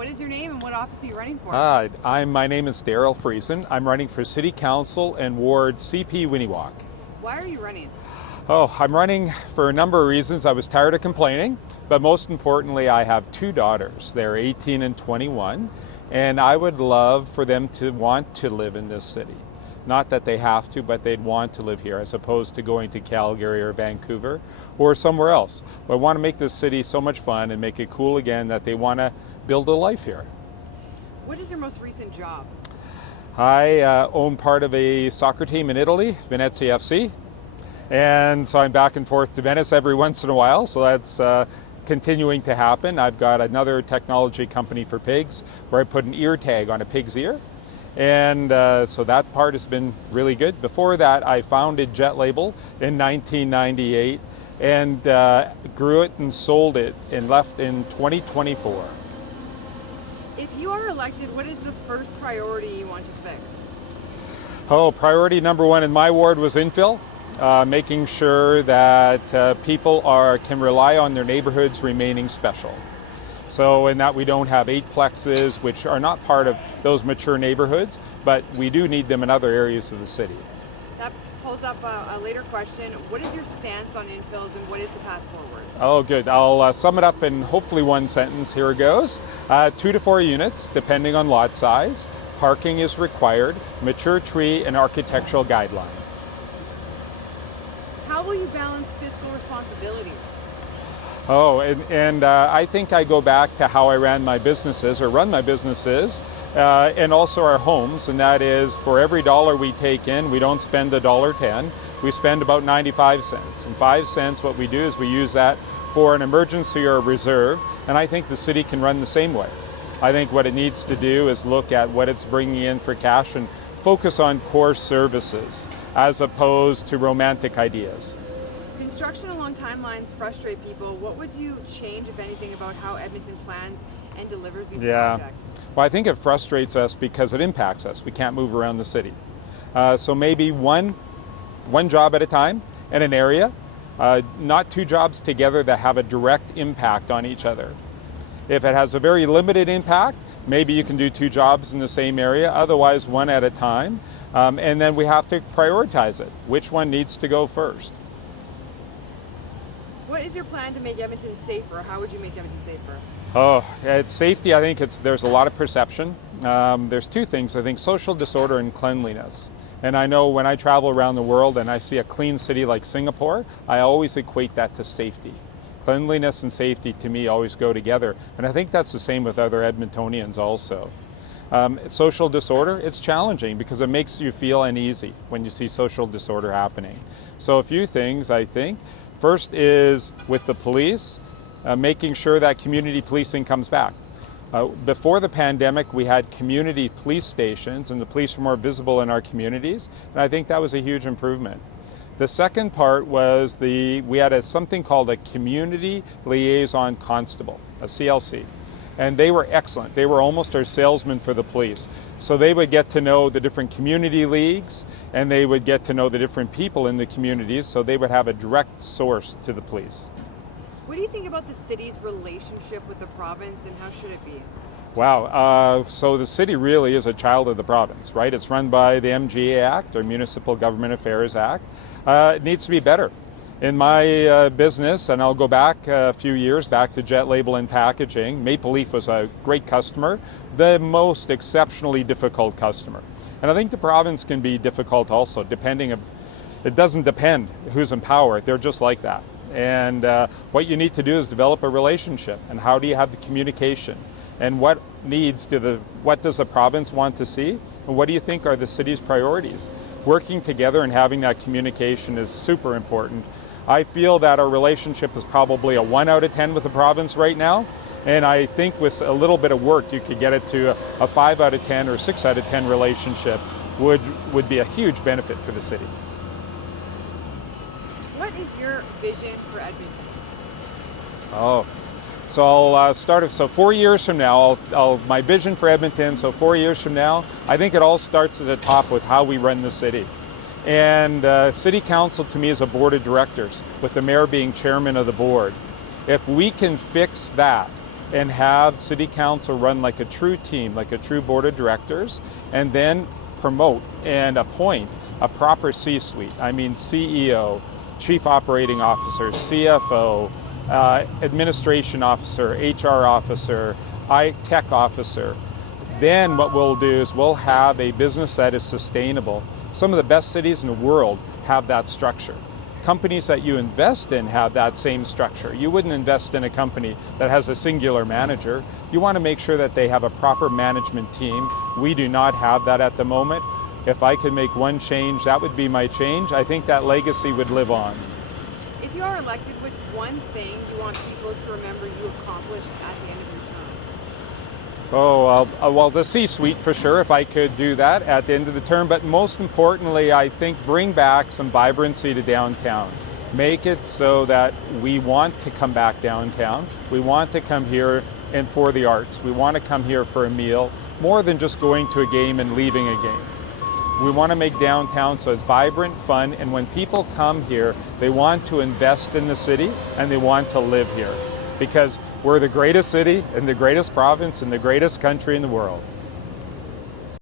What is your name and what office are you running for? My name is Darrell FRIESEN. I'm running for City Council and Ward SEE-PEE-WIN-EE-WOK. Why are you running? I'm running for a number of reasons. I was tired of complaining, but most importantly, I have two daughters. They're 18 and 21, and I would love for them to want to live in this city. Not that they have to, but they'd want to live here as opposed to going to Calgary or Vancouver or somewhere else. I want to make this city so much fun and make it cool again that they want to build a life here. What is your most recent job? I own part of a soccer team in Italy, Venezia FC, and so I'm back and forth to Venice every once in a while, so that's continuing to happen. I've got another technology company for pigs where I put an ear tag on a pig's ear. And so that part has been really good. Before that, I founded Jet Label in 1998 and grew it and sold it and left in 2024. If you are elected, what is the first priority you want to fix? Priority number one in my ward was infill, making sure that people can rely on their neighborhoods remaining special. So in that we don't have eightplexes, which are not part of those mature neighborhoods, but we do need them in other areas of the city. That pulls up a later question. What is your stance on infills and what is the path forward? Oh, good. I'll sum it up in hopefully one sentence. Here it goes. 2 to 4 units, depending on lot size. Parking is required. Mature tree and architectural guideline. How will you balance fiscal responsibility? I think I go back to how I run my businesses, and also our homes, and that is for every dollar we take in, we don't spend $1.10, we spend about 95 cents. And 5 cents, what we do is we use that for an emergency or a reserve, and I think the city can run the same way. I think what it needs to do is look at what it's bringing in for cash and focus on core services as opposed to romantic ideas. Construction along timelines frustrate people. What would you change, if anything, about how Edmonton plans and delivers these projects? Well, I think it frustrates us because it impacts us. We can't move around the city. So maybe one job at a time in an area, not 2 jobs together that have a direct impact on each other. If it has a very limited impact, maybe you can do 2 jobs in the same area, otherwise one at a time. And then we have to prioritize it. Which one needs to go first? What is your plan to make Edmonton safer? How would you make Edmonton safer? It's safety. I think there's a lot of perception. There's 2 things. I think social disorder and cleanliness. And I know when I travel around the world and I see a clean city like Singapore, I always equate that to safety. Cleanliness and safety to me always go together. And I think that's the same with other Edmontonians also. Social disorder, it's challenging because it makes you feel uneasy when you see social disorder happening. So a few things, I think. First is with the police, making sure that community policing comes back. Before the pandemic, we had community police stations and the police were more visible in our communities, and I think that was a huge improvement. The second part was we had something called a community liaison constable, a CLC, and they were excellent. They were almost our salesmen for the police. So they would get to know the different community leagues and they would get to know the different people in the communities, so they would have a direct source to the police. What do you think about the city's relationship with the province and how should it be? Wow, so the city really is a child of the province, right? It's run by the MGA Act, or Municipal Government Affairs Act. It needs to be better. In my business, and I'll go back a few years, back to Jet Label and Packaging, Maple Leaf was a great customer, the most exceptionally difficult customer. And I think the province can be difficult also, it doesn't depend who's in power, they're just like that. And what you need to do is develop a relationship, and how do you have the communication? And what does the province want to see? And what do you think are the city's priorities? Working together and having that communication is super important. I feel that our relationship is probably a 1 out of 10 with the province right now, and I think with a little bit of work you could get it to a 5 out of 10 or 6 out of 10 relationship would be a huge benefit for the city. What is your vision for Edmonton? So I'll start. So 4 years from now, my vision for Edmonton. So 4 years from now, I think it all starts at the top with how we run the city. And City Council to me is a board of directors, with the mayor being chairman of the board. If we can fix that, and have city council run like a true team, like a true board of directors, and then promote and appoint a proper C-suite. I mean CEO, chief operating officer, CFO, administration officer, HR officer, tech officer. Then what we'll do is we'll have a business that is sustainable. Some of the best cities in the world have that structure. Companies that you invest in have that same structure. You wouldn't invest in a company that has a singular manager. You want to make sure that they have a proper management team. We do not have that at the moment. If I could make one change, that would be my change. I think that legacy would live on. If you are elected, what's one thing you want people to remember you accomplished at the end of your term? Well, the C-suite for sure, if I could do that at the end of the term. But most importantly, I think bring back some vibrancy to downtown. Make it so that we want to come back downtown. We want to come here and for the arts. We want to come here for a meal, more than just going to a game and leaving a game. We want to make downtown so it's vibrant, fun, and when people come here, they want to invest in the city and they want to live here, because we're the greatest city and the greatest province and the greatest country in the world.